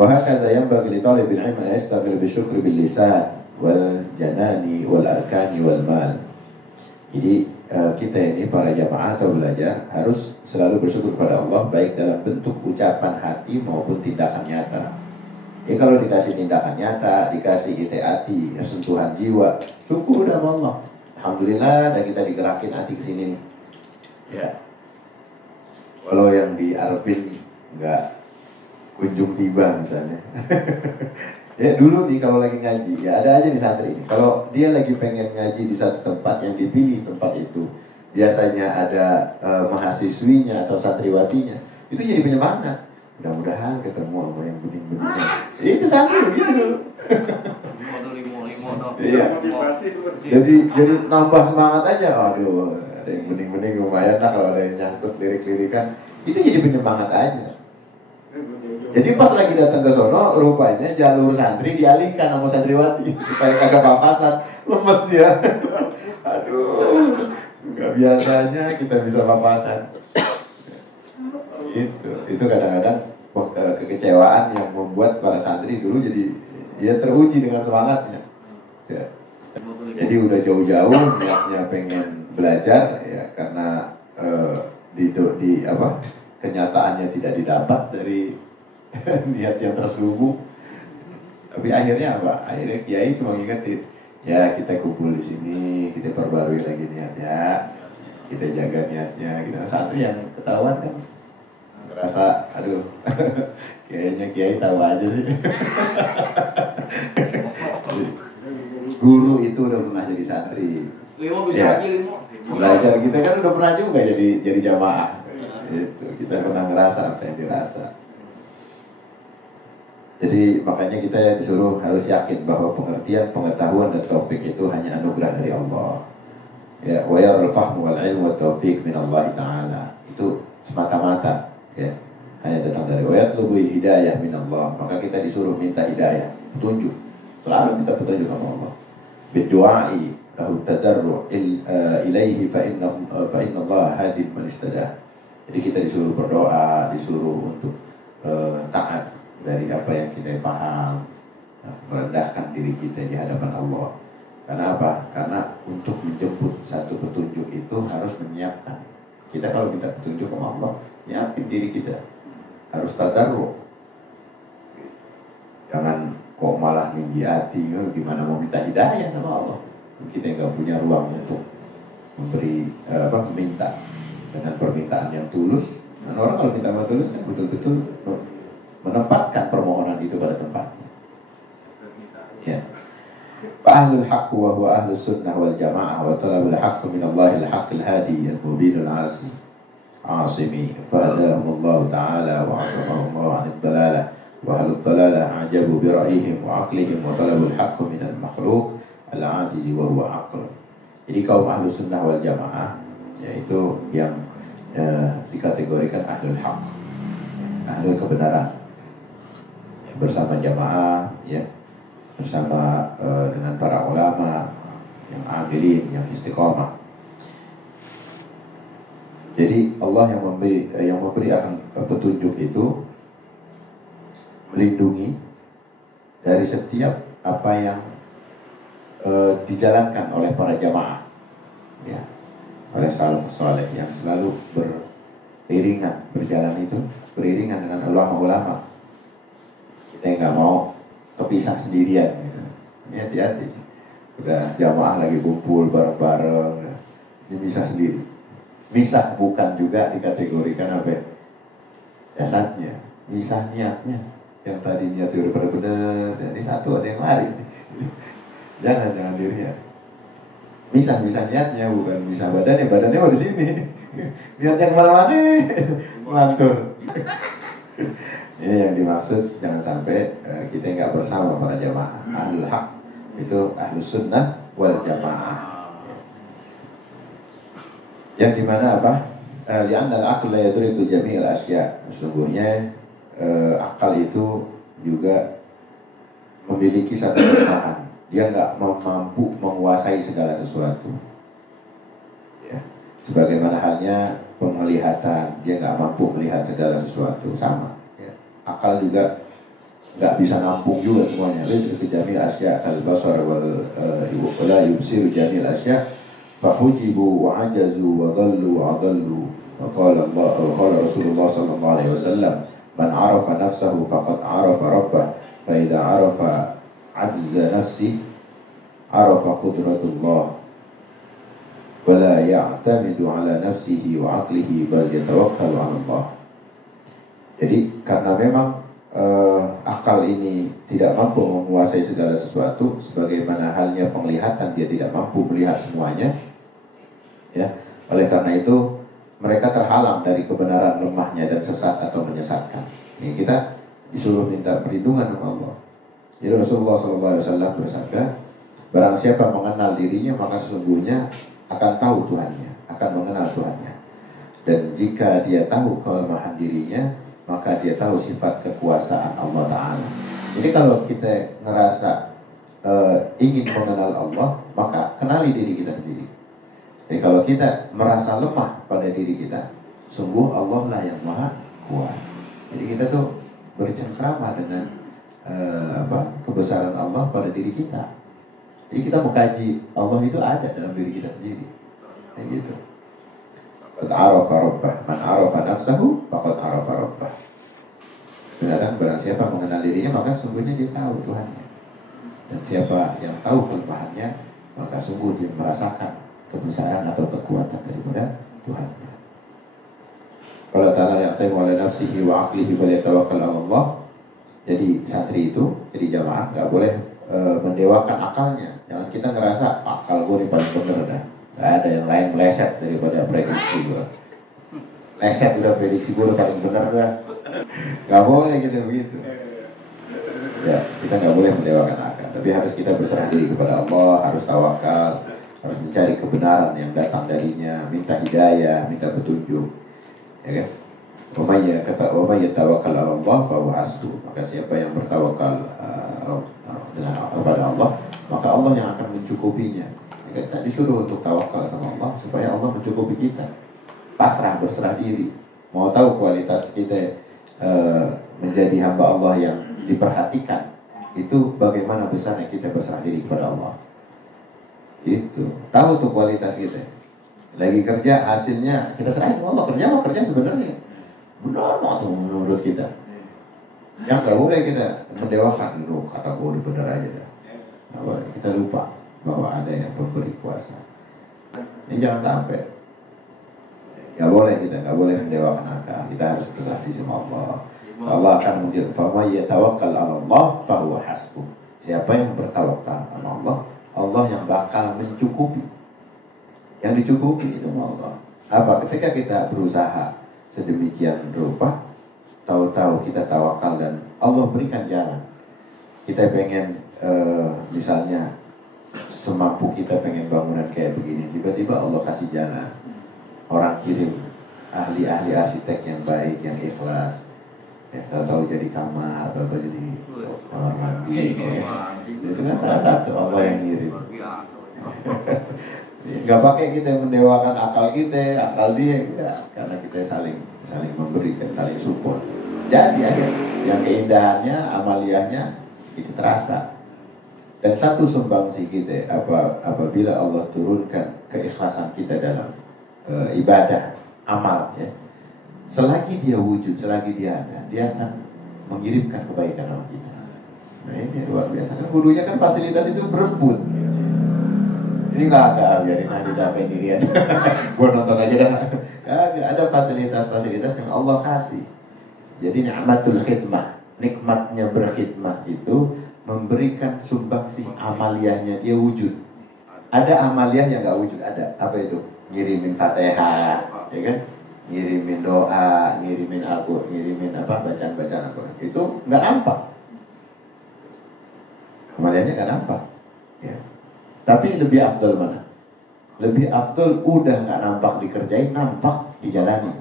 وهكذا ينبغي لطالب العلم أن يستغل بالشكر باللسان والجنان والأركان والمال. Jadi kita ini para jamaah atau belajar harus selalu bersyukur kepada Allah baik dalam bentuk ucapan hati maupun tindakan nyata. Ya kalau dikasih tindakan nyata, dikasih hati, sentuhan jiwa, syukur udah sama Allah. Alhamdulillah, dan kita digerakin hati ke sini nih. Ya. Walau yang diarepin nggak kunjung tiba misalnya. Ya dulu nih kalau lagi ngaji, ya ada aja nih santri ini. Kalau dia lagi pengen ngaji di satu tempat yang dipilih tempat itu, biasanya ada mahasiswinya atau santriwatinya, itu jadi penyemangat. Mudah-mudahan ketemu sama yang bening-bening. Itu santri gitu dulu. Iya. Jadi nambah semangat aja. Aduh, ada yang bening-bening lumayan lah kalau ada yang nyangkut lirik-lirikan. Itu jadi penyemangat aja. Jadi pas lagi datang ke sono, rupanya jalur santri dialihkan sama santriwati supaya kagak papasan, lemes dia. Aduh, nggak biasanya kita bisa papasan. Itu kadang-kadang kekecewaan yang membuat para santri dulu jadi dia teruji dengan semangatnya. Ya. Jadi udah jauh-jauh niatnya pengen belajar ya karena kenyataannya tidak didapat dari niat yang terselubung. Tapi akhirnya apa? Akhirnya kiai cuma ngingetin, ya kita kumpul di sini, kita perbarui lagi niatnya, kita jaga niatnya. Kita santri yang ketahuan kan, ngerasa, aduh, kayaknya kiai tahu aja sih. Guru itu udah pernah jadi santri. Ya, belajar kita kan udah pernah juga jadi jamaah. Itu kita pernah ngerasa apa yang dirasa. Jadi makanya kita disuruh harus yakin bahwa pengertian, pengetahuan dan taufik itu hanya anugerah dari Allah. Ya, wa yarul fahmu wal ilmu wa taufiq min Allah Ta'ala. Itu semata-mata ya, hanya datang dari wa yatlubu hidayah min Allah. Maka kita disuruh minta hidayah, petunjuk. Selalu minta petunjuk sama Allah. Bidu'ai lahu tadarru' ilaihi fa inna Allah hadin man istadah. Jadi kita disuruh berdoa, disuruh untuk taat dari apa yang kita paham, merendahkan diri kita di hadapan Allah. Karena apa? Karena untuk menjemput satu petunjuk itu harus menyiapkan. Kita kalau minta petunjuk sama Allah, nyiapin diri kita. Harus tadarru'. Jangan kok malah tinggi hati, gimana mau minta hidayah sama Allah? Kita nggak punya ruang untuk memberi meminta dengan permintaan yang tulus. Dan orang kalau minta tulus kan betul-betul menempatkan permohonan itu pada tempatnya. Ya. Ahlul haqq wa huwa ahlus sunnah wal jamaah wa talabul haqq min Allahil haqqil hadi al-mubinul asimi fahadahumullahu ta'ala wa asamahumullahu 'anid dalalah wa ahlud dalalah ajabu bi ra'yihim wa aqlihim wa talabul haqq min al-makhluq al-'ajizi wa huwa aql. Jadi kaum ahlus sunnah wal jamaah yaitu yang dikategorikan ahlul haqq, ahlul kebenaran, bersama jamaah ya, bersama dengan para ulama yang amilin, yang istiqomah. Jadi Allah yang memberi akan petunjuk itu melindungi dari setiap apa yang dijalankan oleh para jamaah ya, oleh salafus saleh yang selalu berjalan itu beriringan dengan ulama-ulama. Kita nggak mau kepisah sendirian gitu. Ini hati-hati. Udah jamaah lagi kumpul bareng-bareng, ini misah sendiri. Misah bukan juga dikategorikan apa jasadnya, misah niatnya. Yang tadi niatnya udah pada bener, dan ini satu ada yang lari. jangan dirinya. Misah niatnya, bukan misah badannya mau di sini. Niatnya kemana-mana, ngelantur. Ini yang dimaksud, jangan sampai kita nggak bersama para jamaah. Ahlul haq itu ahlus sunnah wal jamaah. Yang dimana apa? Li'anna al-aql la yadriku jami'al asya. Sesungguhnya akal itu juga memiliki satu kelemahan. Dia nggak mampu menguasai segala sesuatu. Ya. Sebagaimana halnya penglihatan, dia nggak mampu melihat segala sesuatu, sama. Akal juga nggak bisa nampung juga semuanya. Lidri jamil asya al-basar wala yubsiru jamil asya fahujibu wa ajazu wa dallu wa adallu. Qala Rasulullah sallallahu alaihi wasallam, man arafa nafsahu faqad arafa rabbah, fa idza arafa ajza nafsi arafa qudratullah wa la ya'tamidu ala nafsihi wa aqlihi bal yatawakkalu ala Allah. Jadi karena memang akal ini tidak mampu menguasai segala sesuatu, sebagaimana halnya penglihatan dia tidak mampu melihat semuanya, ya. Oleh karena itu mereka terhalang dari kebenaran lemahnya dan sesat atau menyesatkan. Ini kita disuruh minta perlindungan sama Allah. Jadi Rasulullah SAW bersabda, barang siapa mengenal dirinya maka sesungguhnya akan tahu Tuhannya, akan mengenal Tuhannya. Dan jika dia tahu kelemahan dirinya, maka dia tahu sifat kekuasaan Allah Ta'ala. Jadi kalau kita ngerasa ingin mengenal Allah, maka kenali diri kita sendiri. Jadi kalau kita merasa lemah pada diri kita, sungguh Allah lah yang maha kuat. Jadi kita tuh bercengkrama dengan kebesaran Allah pada diri kita. Jadi kita mengkaji Allah itu ada dalam diri kita sendiri. Kayak gitu. Qad arafa rabbah, man arafa nafsahu faqad arafa rabbah. Benar, barang siapa mengenal dirinya maka sungguhnya dia tahu Tuhannya. Dan siapa yang tahu kelemahannya maka sungguh dia merasakan kebesaran atau kekuatan daripada Tuhannya. Allah Ta'ala ya'taimu ala nafsihi wa aqlihi wa yatawakkal ala Allah. Jadi santri itu, jadi jamaah nggak boleh mendewakan akalnya. Jangan kita ngerasa akal gue ini paling bener dah. Gak ada yang lain meleset daripada prediksi gue. Meleset udah prediksi gue udah paling bener dah. Gak boleh gitu begitu. Ya, kita nggak boleh mendewakan akal. Tapi harus kita berserah diri kepada Allah, harus tawakal, harus mencari kebenaran yang datang darinya, minta hidayah, minta petunjuk, ya kan? Wa may yatawakkal 'ala Allah fa huwa hasbuh. Maka siapa yang bertawakal kepada Allah, maka Allah yang akan mencukupinya. Kita disuruh untuk tawakal sama Allah supaya Allah mencukupi kita. Pasrah, berserah diri. Mau tahu kualitas kita menjadi hamba Allah yang diperhatikan, itu bagaimana besarnya kita berserah diri kepada Allah. Itu tahu tuh kualitas kita. Lagi kerja hasilnya kita serahin Allah. Kerja sebenarnya benar tuh menurut kita. Yang nggak boleh kita mendewakan dulu, kata gue udah bener aja dah. Nah, kita lupa bahwa ada yang pemberi kuasa. Ini jangan sampai. Nggak boleh mendewakan akal. Kita harus berserah diri sama Allah. Allah akan menjadi fama yatawakkal 'ala Allah fa huwa hasbuh. Siapa yang bertawakal sama Allah, Allah yang bakal mencukupi. Yang dicukupi itu Allah. Apa? Ketika kita berusaha sedemikian rupa, tahu-tahu kita tawakal dan Allah berikan jalan. Kita pengen misalnya semampu kita pengen bangunan kayak begini, tiba-tiba Allah kasih jalan. Orang kirim ahli-ahli arsitek yang baik, yang ikhlas. Ya, tahu-tahu jadi kamar, tahu-tahu jadi kamar mandi. Ya. Itu kan salah satu Allah yang ngirim. Gak pakai kita mendewakan akal kita, akal dia, enggak. Karena kita saling memberikan, saling support. Jadi akhirnya yang keindahannya, amaliyahnya itu terasa. Dan satu sumbangsi kita apabila Allah turunkan keikhlasan kita dalam ibadah, amal, ya. Selagi dia wujud, selagi dia ada, dia akan mengirimkan kebaikan sama kita. Nah ini luar biasa. Kan kudunya kan fasilitas itu berebut. Ini nggak biarin aja capek dirian. Gua nonton aja dah. Kagak ada fasilitas-fasilitas yang Allah kasih. Jadi ni'matul khidmah, nikmatnya berkhidmah itu memberikan sumbangsi amaliyahnya dia wujud. Ada amaliyah yang nggak wujud, ada. Apa itu? Ngirimin Fatihah, ya kan? Ngirimin doa, ngirimin Al-Qur'an, ngirimin bacaan-bacaan Al-Qur'an. Itu nggak nampak. Amaliyahnya nggak nampak. Ya. Tapi lebih afdol mana? Lebih afdol udah nggak nampak dikerjain, nampak dijalani.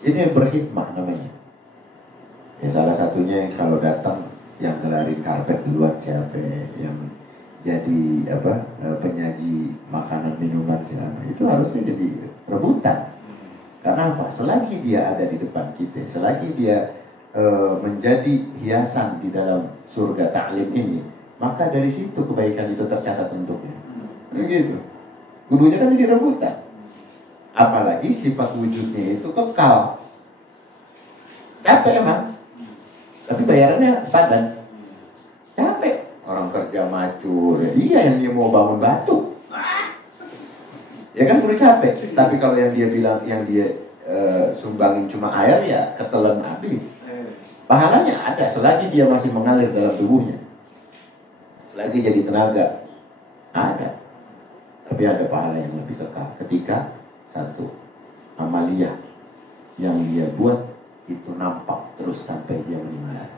Ini berkhidmah namanya. Ya salah satunya kalau datang yang ngelarin karpet duluan siapa, yang jadi penyaji makanan minuman siapa, itu harusnya jadi rebutan. Karena apa? Selagi dia ada di depan kita, selagi dia menjadi hiasan di dalam surga ta'lim ini, maka dari situ kebaikan itu tercatat untuknya. Begitu. Kudunya kan jadi rebutan. Apalagi sifat wujudnya itu kekal. Capek emang, tapi bayarannya sepadan. Capek. Orang kerja macur, iya yang dia mau bangun batu. Ya kan perlu capek. Tapi kalau yang dia bilang, yang dia sumbangin cuma air, ya ketelan habis. Pahalanya ada selagi dia masih mengalir dalam tubuhnya. Selagi jadi tenaga, ada. Tapi ada pahala yang lebih kekal ketika satu amaliyah yang dia buat itu nampak terus sampai dia meninggal.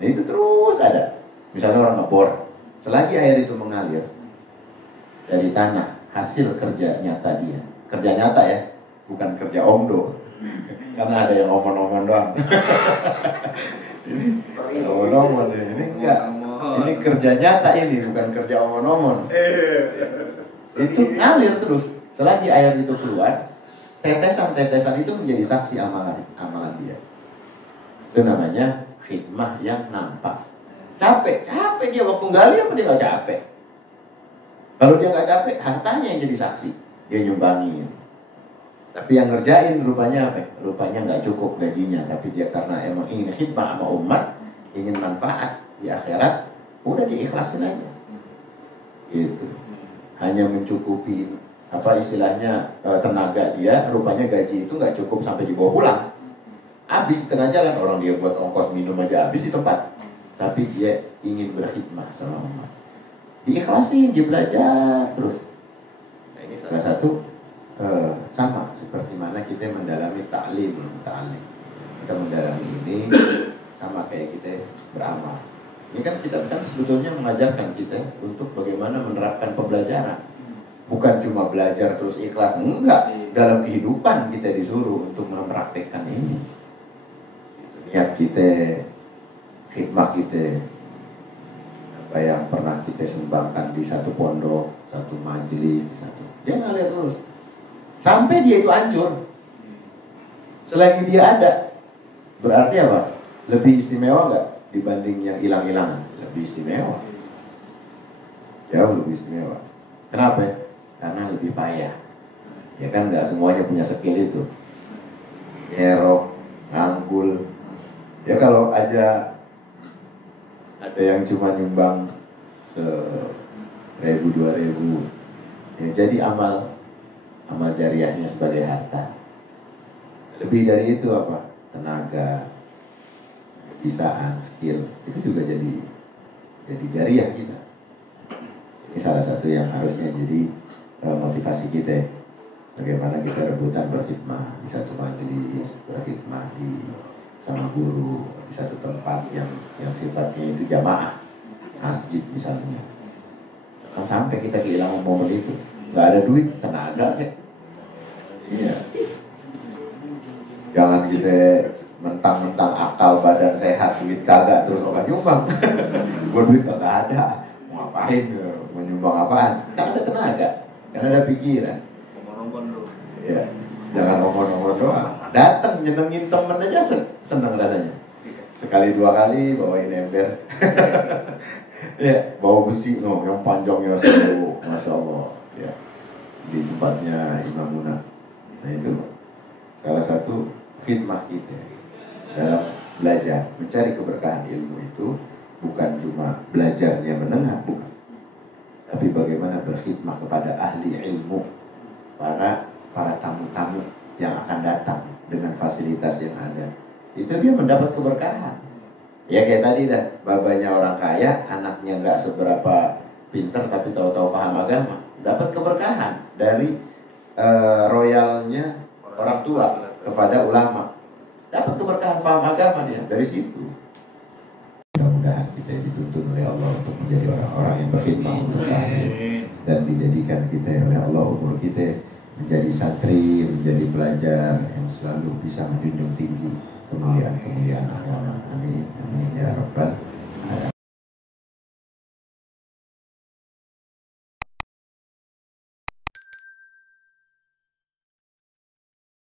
Nah itu terus ada. Misalnya orang ngebor, selagi air itu mengalir dari tanah, hasil kerja nyata dia. Kerja nyata ya, bukan kerja omdo. Karena ada yang omon-omon doang. Ini omon-omon, ini enggak. Ini kerja nyata ini, bukan kerja omon-omon. Itu ngalir terus. Selagi air itu keluar, tetesan-tetesan itu menjadi saksi amalan dia. Itu namanya khidmah yang nampak. Capek dia waktu gali apa dia nggak capek? Kalau dia nggak capek, hartanya yang jadi saksi. Dia nyumbangi. Tapi yang ngerjain rupanya apa? Rupanya nggak cukup gajinya. Tapi dia karena emang ingin khidmah sama umat, ingin manfaat di akhirat, udah diikhlasin aja. Gitu. Hanya mencukupi apa istilahnya tenaga dia, rupanya gaji itu nggak cukup sampai dibawa pulang. Habis di tengah jalan, orang dia buat ongkos minum aja habis di tempat. Tapi dia ingin berkhidmah sama umat. Diikhlasin, dia belajar terus. Nah ini salah satu sama seperti mana kita mendalami ta'lim. Kita mendalami ini sama kayak kita beramal. Ini kan kita kan sebetulnya mengajarkan kita untuk bagaimana menerapkan pembelajaran. Bukan cuma belajar terus ikhlas, enggak. Dalam kehidupan kita disuruh untuk mempraktekkan ini. Niat kita, hikmah kita, apa yang pernah kita sumbangkan di satu pondok, satu majelis, dia ngalir terus. Sampai dia itu hancur. Selagi dia ada, berarti apa? Lebih istimewa nggak dibanding yang hilang-hilangan? Lebih istimewa. Jauh lebih istimewa. Kenapa? Karena lebih payah. Ya kan nggak semuanya punya skill itu. Nyerok, ngangkul. Ya kalau aja ada yang cuma nyumbang 1.000, 2.000, ya jadi amal jariahnya sebagai harta. Lebih dari itu apa? Tenaga, bisaan, skill, itu juga jadi jariah kita. Ini salah satu yang harusnya jadi motivasi kita. Bagaimana kita rebutan berkhidmah di satu majelis, berkhidmah di sama guru di satu tempat yang sifatnya itu jamaah, masjid misalnya. Jangan sampai kita kehilangan momen itu. Nggak ada duit, tenaga ya. Iya. Jangan kita mentang-mentang akal badan sehat, duit kagak terus orang nyumbang. Gue duit kagak ada, mau ngapain? Mau nyumbang apaan? Kan ada tenaga, kan ada pikiran. Ya, jangan omong-omong doang. Datang nyenengin temen aja seneng rasanya. Sekali 2 kali bawain ember. Ya, bawa besi yang panjangnya 10, Masya Allah. Ya, di tempatnya Imam Munah. Nah itu salah satu khidmah kita dalam belajar, mencari keberkahan ilmu itu bukan cuma belajarnya menengah, bukan. Tapi bagaimana berkhidmah kepada ahli ilmu, para tamu-tamu yang akan datang dengan fasilitas yang ada. Itu dia mendapat keberkahan. Ya kayak tadi dah, babanya orang kaya, anaknya nggak seberapa pinter tapi tahu-tahu paham agama, dapat keberkahan dari royalnya orang tua kepada ulama, dapat keberkahan paham agama dia dari situ. Mudah-mudahan kita dituntun oleh Allah untuk menjadi orang-orang yang berkhidmah untuk ta'lim, dan dijadikan kita oleh Allah umur kita menjadi santri, menjadi pelajar yang selalu bisa menjunjung tinggi kemuliaan-kemuliaan agama. Amin, amin ya Rabbal